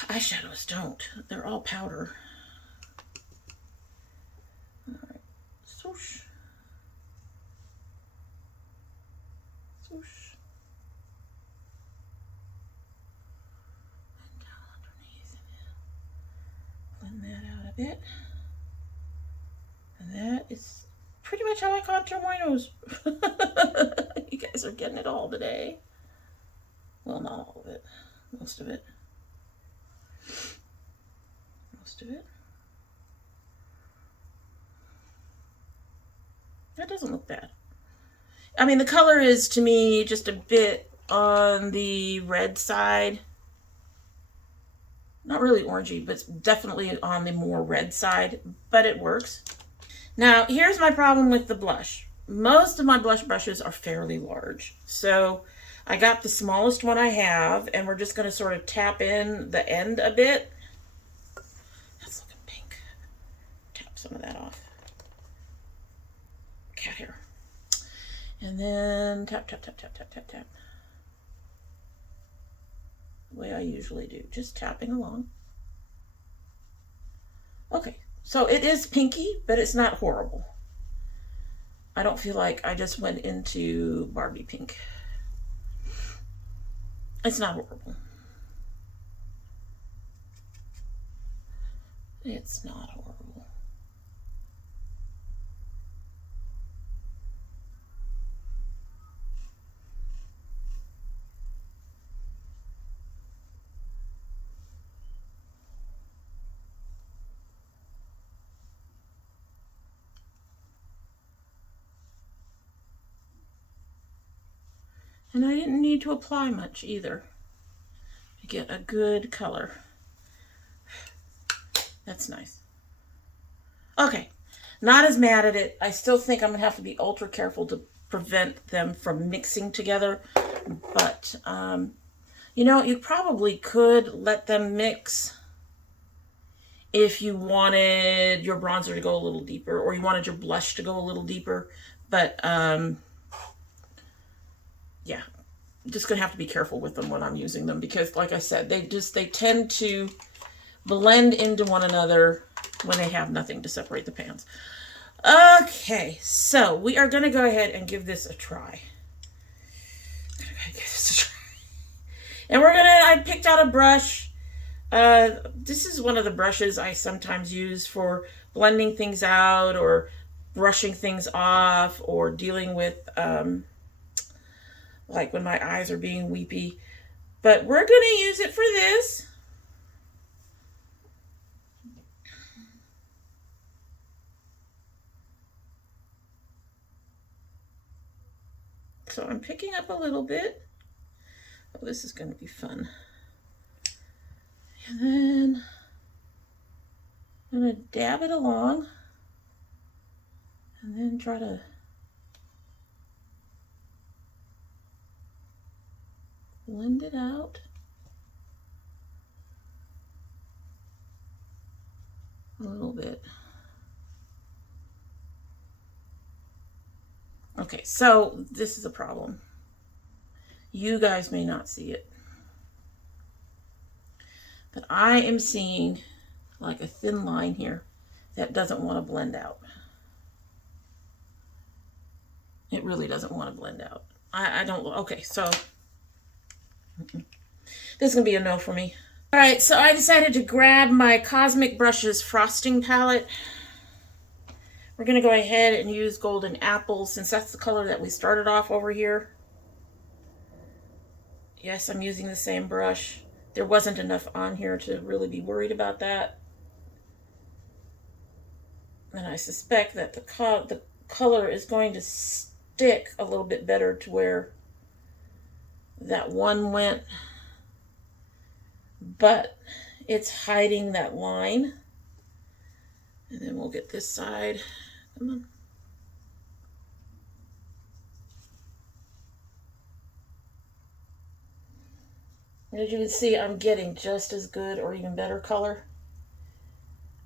eyeshadows don't. They're all powder. a bit. And that is pretty much how I contour my nose. You guys are getting it all today. Well, not all of it. Most of it. Most of it. That doesn't look bad. I mean, the color is, to me, just a bit on the red side. Not really orangey, but it's definitely on the more red side, but it works. Now, here's my problem with the blush. Most of my blush brushes are fairly large. So I got the smallest one I have, and we're just going to sort of tap in the end a bit. That's looking pink. Tap some of that off. Cat hair. And then tap, tap, tap, tap, tap, tap, tap. The way I usually do, just tapping along. Okay, so it is pinky, but it's not horrible. I don't feel like I just went into Barbie pink. It's not horrible. It's not horrible. And I didn't need to apply much either to get a good color. That's nice. Okay, not as mad at it. I still think I'm gonna have to be ultra careful to prevent them from mixing together. But, you know, you probably could let them mix if you wanted your bronzer to go a little deeper, or you wanted your blush to go a little deeper. But, yeah, I'm just gonna have to be careful with them when I'm using them, because like I said, they tend to blend into one another when they have nothing to separate the pans. Okay, so we are gonna go ahead and give this a try. And I picked out a brush. This is one of the brushes I sometimes use for blending things out or brushing things off or dealing with like when my eyes are being weepy. But we're going to use it for this. So I'm picking up a little bit. Oh, this is going to be fun. And then I'm going to dab it along and then try to blend it out. A little bit. Okay, so this is a problem. You guys may not see it, but I am seeing like a thin line here that doesn't want to blend out. It really doesn't want to blend out. I don't, okay, so this is going to be a no for me. All right, so I decided to grab my Cosmic Brushes frosting palette. We're going to go ahead and use Golden Apple since that's the color that we started off over here. Yes, I'm using the same brush. There wasn't enough on here to really be worried about that. And I suspect that the color is going to stick a little bit better to where that one went. But it's hiding that line. And then we'll get this side. Come on. As you can see, I'm getting just as good or even better color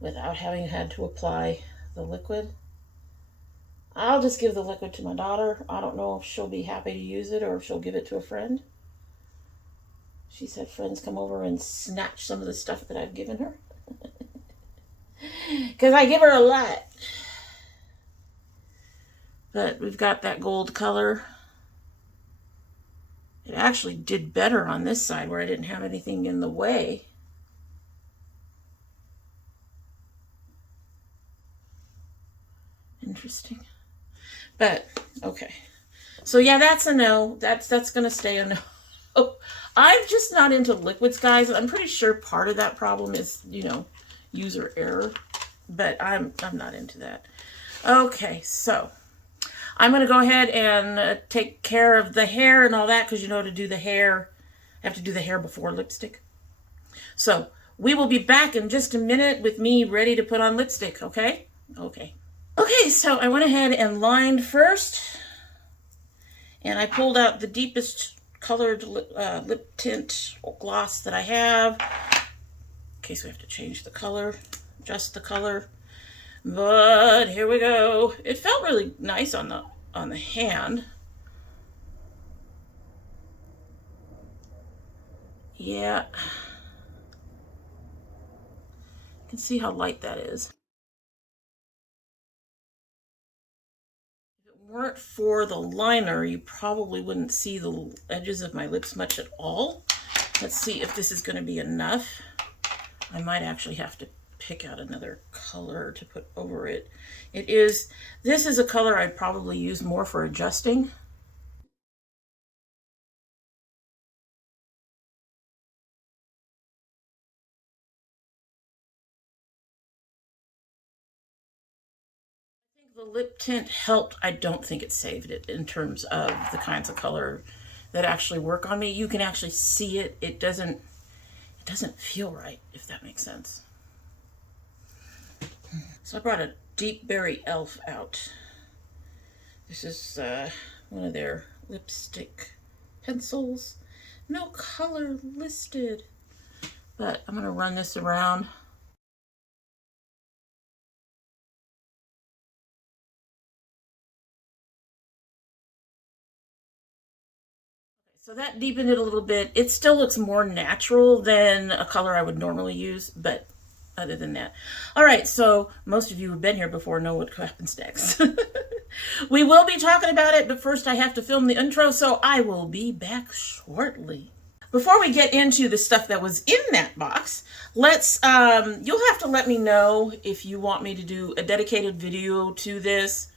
without having had to apply the liquid. I'll just give the liquid to my daughter. I don't know if she'll be happy to use it or if she'll give it to a friend. She's had friends come over and snatch some of the stuff that I've given her. Because I give her a lot. But we've got that gold color. It actually did better on this side where I didn't have anything in the way. Interesting. But, okay. So yeah, that's a no. That's going to stay a no. Oh, I'm just not into liquids, guys. I'm pretty sure part of that problem is, you know, user error. But I'm not into that. Okay, so I'm going to go ahead and take care of the hair and all that, because you know, to do the hair, I have to do the hair before lipstick. So we will be back in just a minute with me ready to put on lipstick, okay? Okay. Okay, so I went ahead and lined first, and I pulled out the deepest colored lip tint or gloss that I have, in case we have to change the color, adjust the color. But here we go. It felt really nice on the hand. Yeah. You can see how light that is. If it weren't for the liner, you probably wouldn't see the edges of my lips much at all. Let's see if this is going to be enough. I might actually have to pick out another color to put over it. This is a color I'd probably use more for adjusting. I think the lip tint helped. I don't think it saved it in terms of the kinds of color that actually work on me. You can actually see it. It doesn't feel right, if that makes sense. So I brought a Deep Berry Elf out. This is one of their lipstick pencils. No color listed, but I'm gonna run this around. Okay, so that deepened it a little bit. It still looks more natural than a color I would normally use, but other than that. All right, so most of you who've been here before know what happens next. We will be talking about it, but first I have to film the intro, so I will be back shortly. Before we get into the stuff that was in that box, let's, you'll have to let me know if you want me to do a dedicated video to this.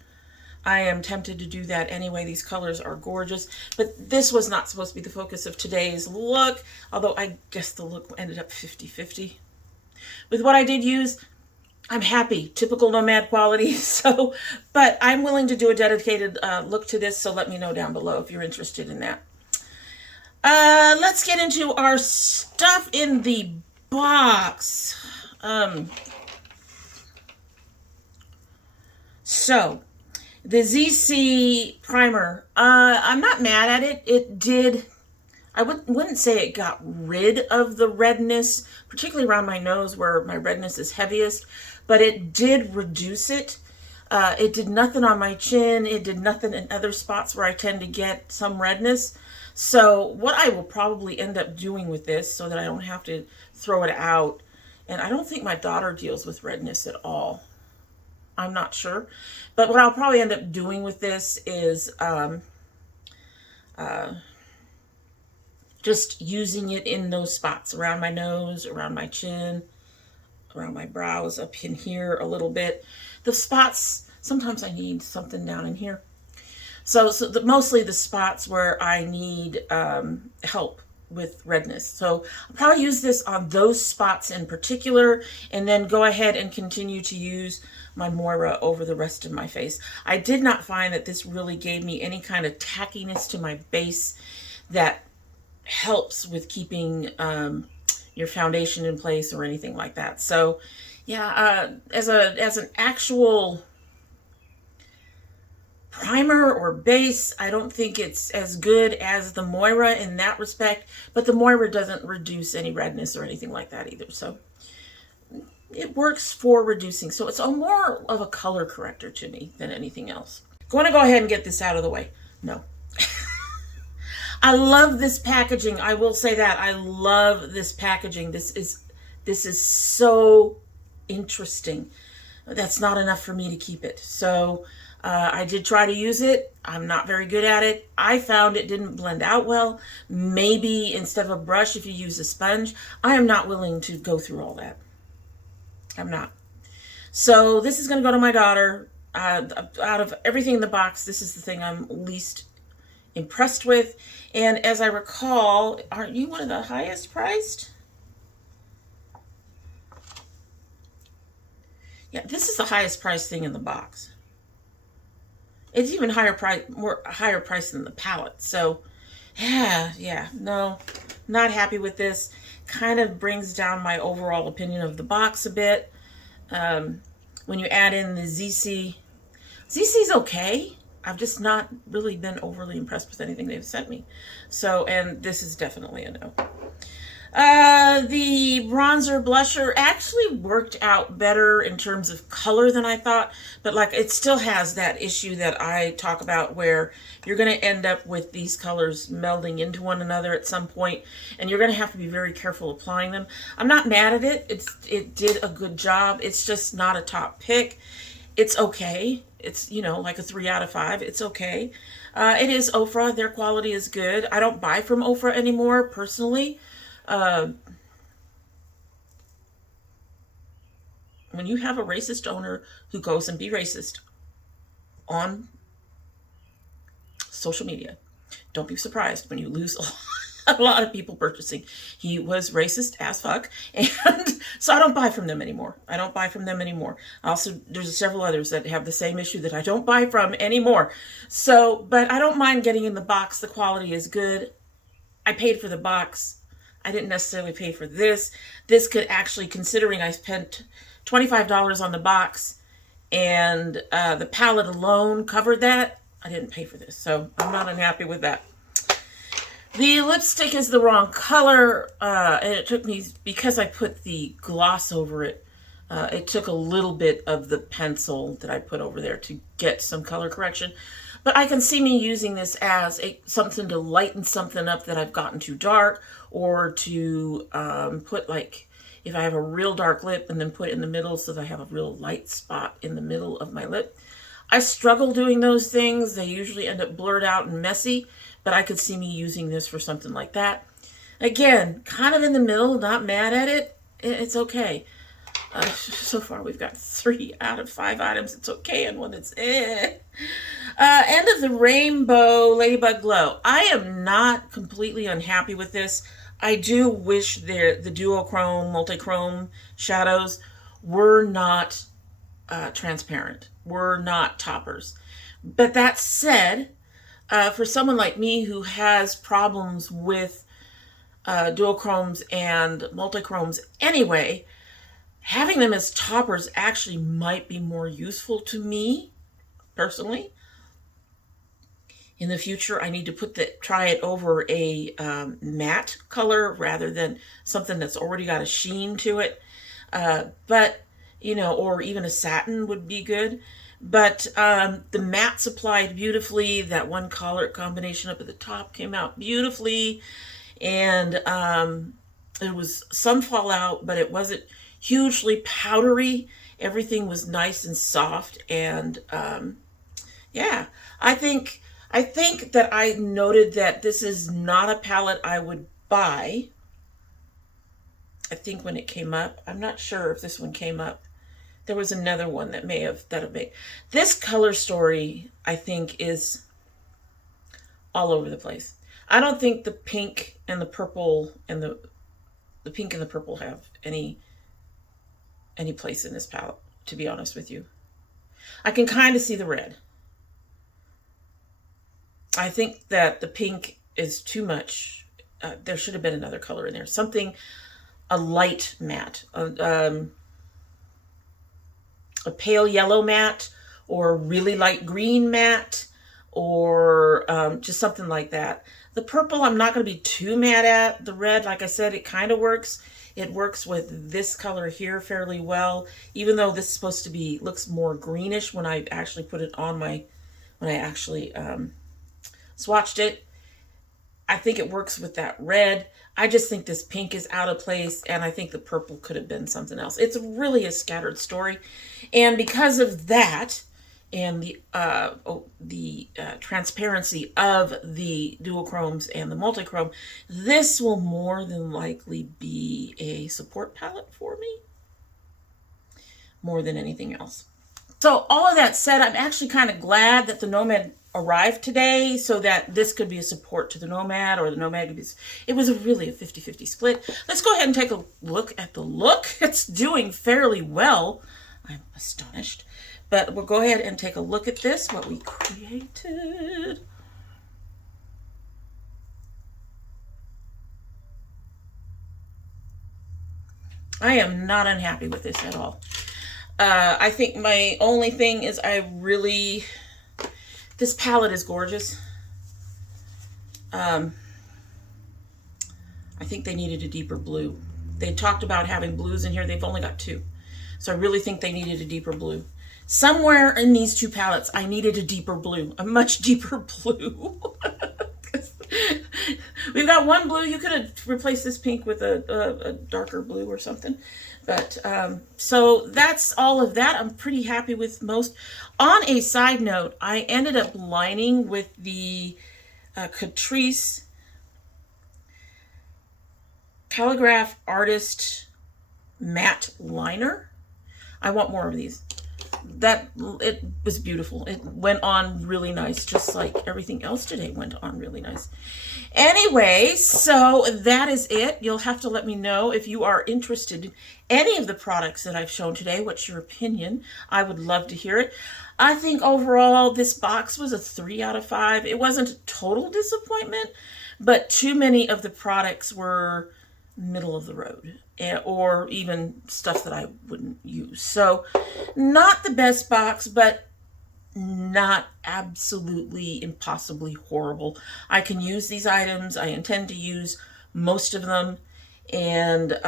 I am tempted to do that anyway. These colors are gorgeous, but this was not supposed to be the focus of today's look, although I guess the look ended up 50-50. With what I did use, I'm happy. Typical Nomad quality. So, but I'm willing to do a dedicated look to this, so let me know down below if you're interested in that. Let's get into our stuff in the box. So, the ZC primer, I'm not mad at it. It did... I wouldn't say it got rid of the redness, particularly around my nose where my redness is heaviest, but it did reduce it. It did nothing on my chin. It did nothing in other spots where I tend to get some redness. So what I will probably end up doing with this, so that I don't have to throw it out, and I don't think my daughter deals with redness at all. I'm not sure. But what I'll probably end up doing with this is... just using it in those spots around my nose, around my chin, around my brows, up in here a little bit. The spots, sometimes I need something down in here. So mostly the spots where I need help with redness. So I'll probably use this on those spots in particular, and then go ahead and continue to use my Moira over the rest of my face. I did not find that this really gave me any kind of tackiness to my base that helps with keeping your foundation in place or anything like that. So yeah, as an actual primer or base, I don't think it's as good as the Moira in that respect, but the Moira doesn't reduce any redness or anything like that either. So it works for reducing. So it's more of a color corrector to me than anything else. Going to go ahead and get this out of the way. No. I love this packaging. I will say that. I love this packaging. This is so interesting. That's not enough for me to keep it. So I did try to use it. I'm not very good at it. I found it didn't blend out well. Maybe instead of a brush, if you use a sponge. I am not willing to go through all that. I'm not. So this is going to go to my daughter. Out of everything in the box, this is the thing I'm least impressed with. And as I recall, aren't you one of the highest priced? Yeah, this is the highest priced thing in the box. It's even higher price than the palette. So, no, not happy with this. Kind of brings down my overall opinion of the box a bit. When you add in the ZC's okay. I've just not really been overly impressed with anything they've sent me. So, and this is definitely a no. The bronzer blusher actually worked out better in terms of color than I thought, but like it still has that issue that I talk about where you're going to end up with these colors melding into one another at some point, and you're going to have to be very careful applying them. I'm not mad at it. It did a good job. It's just not a top pick. It's okay. It's, like a 3 out of 5. It's okay. It is Ofra. Their quality is good. I don't buy from Ofra anymore, personally. When you have a racist owner who goes and be racist on social media, don't be surprised when you lose a lot of people purchasing. He was racist as fuck, and so I don't buy from them anymore. Also, there's several others that have the same issue that I don't buy from anymore. So, but I don't mind getting in the box. The quality is good. I paid for the box. I didn't necessarily pay for this. This could actually, considering I spent $25 on the box and the palette alone covered that, I didn't pay for this. So I'm not unhappy with that. The lipstick is the wrong color, and it took me, because I put the gloss over it, it took a little bit of the pencil that I put over there to get some color correction. But I can see me using this as something to lighten something up that I've gotten too dark, or to put, like, if I have a real dark lip and then put it in the middle so that I have a real light spot in the middle of my lip. I struggle doing those things. They usually end up blurred out and messy, but I could see me using this for something like that. Again, kind of in the middle, not mad at it. It's okay. So far, we've got 3 out of 5 items. It's okay, and one that's End of the Rainbow Ladybug Glow. I am not completely unhappy with this. I do wish the duochrome, multichrome shadows were not transparent, were not toppers. But that said, for someone like me who has problems with duochromes and multichromes anyway, having them as toppers actually might be more useful to me, personally. In the future, I need to try it over a matte color rather than something that's already got a sheen to it. But, or even a satin would be good. But the mattes applied beautifully. That one color combination up at the top came out beautifully. And there was some fallout, but it wasn't hugely powdery. Everything was nice and soft. And yeah, I think that I noted that this is not a palette I would buy. I think when it came up, I'm not sure if this one came up. There was another one that may have made. This color story, I think, is all over the place. I don't think the pink and the purple and the pink and the purple have any place in this palette, to be honest with you. I can kind of see the red. I think that the pink is too much. There should have been another color in there. Something, a light matte, a pale yellow matte, or really light green matte, or just something like that. The purple, I'm not going to be too mad at. The red, like I said, it kind of works. It works with this color here fairly well, even though this is supposed to be, looks more greenish when I actually put it on when I actually swatched it. I think it works with that red. I just think this pink is out of place, and I think the purple could have been something else. It's really a scattered story, and because of that, and the transparency of the duochromes and the multichrome, this will more than likely be a support palette for me, more than anything else. So all of that said, I'm actually kind of glad that the Nomad arrived today so that this could be a support to the Nomad, or the Nomad could be, it was really a 50-50 split. Let's go ahead and take a look at the look. It's doing fairly well. I'm astonished. But we'll go ahead and take a look at this, what we created. I am not unhappy with this at all. I think my only thing is this palette is gorgeous. I think they needed a deeper blue. They talked about having blues in here. They've only got 2. So I really think they needed a deeper blue. Somewhere in these 2 palettes, I needed a deeper blue, a much deeper blue. We've got one blue. You could have replaced this pink with a darker blue or something. But so that's all of that. I'm pretty happy with most. On a side note, I ended up lining with the Catrice Calligraph Artist Matte Liner. I want more of these. It was beautiful. It went on really nice, just like everything else today went on really nice. Anyway, so that is it. You'll have to let me know if you are interested in any of the products that I've shown today. What's your opinion? I would love to hear it. I think overall this box was a 3 out of 5. It wasn't a total disappointment, but too many of the products were middle of the road, or even stuff that I wouldn't use. So not the best box, but not absolutely impossibly horrible. I can use these items. I intend to use most of them, and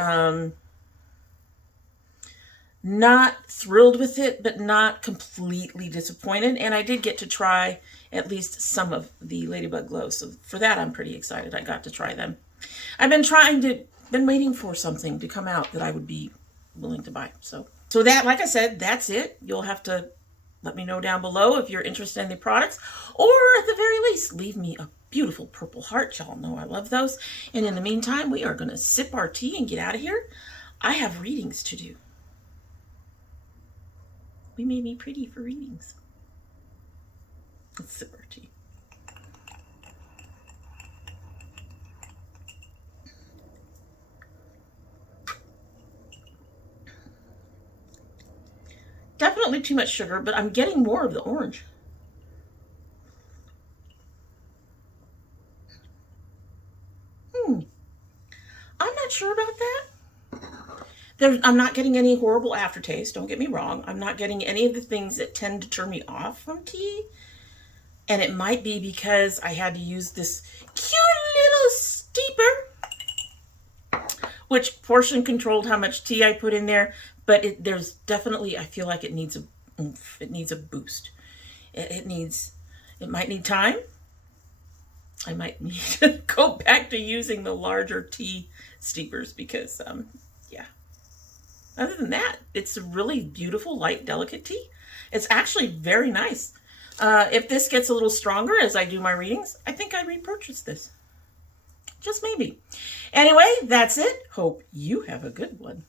not thrilled with it, but not completely disappointed. And I did get to try at least some of the Ladybug glows, so for that I'm pretty excited. I got to try them. I've been waiting for something to come out that I would be willing to buy. So that, like I said, that's it. You'll have to let me know down below if you're interested in the products, or at the very least, leave me a beautiful purple heart. Y'all know I love those. And in the meantime, we are going to sip our tea and get out of here. I have readings to do. We may be pretty for readings. Let's sip our tea. Definitely too much sugar, but I'm getting more of the orange. I'm not sure about that. I'm not getting any horrible aftertaste, don't get me wrong. I'm not getting any of the things that tend to turn me off from tea. And it might be because I had to use this cute little steeper, which portion controlled how much tea I put in there. But there's definitely, I feel like it needs a oomph. It needs a boost. It might need time. I might need to go back to using the larger tea steepers because, yeah. Other than that, it's a really beautiful, light, delicate tea. It's actually very nice. If this gets a little stronger as I do my readings, I think I repurchase this. Just maybe. Anyway, that's it. Hope you have a good one.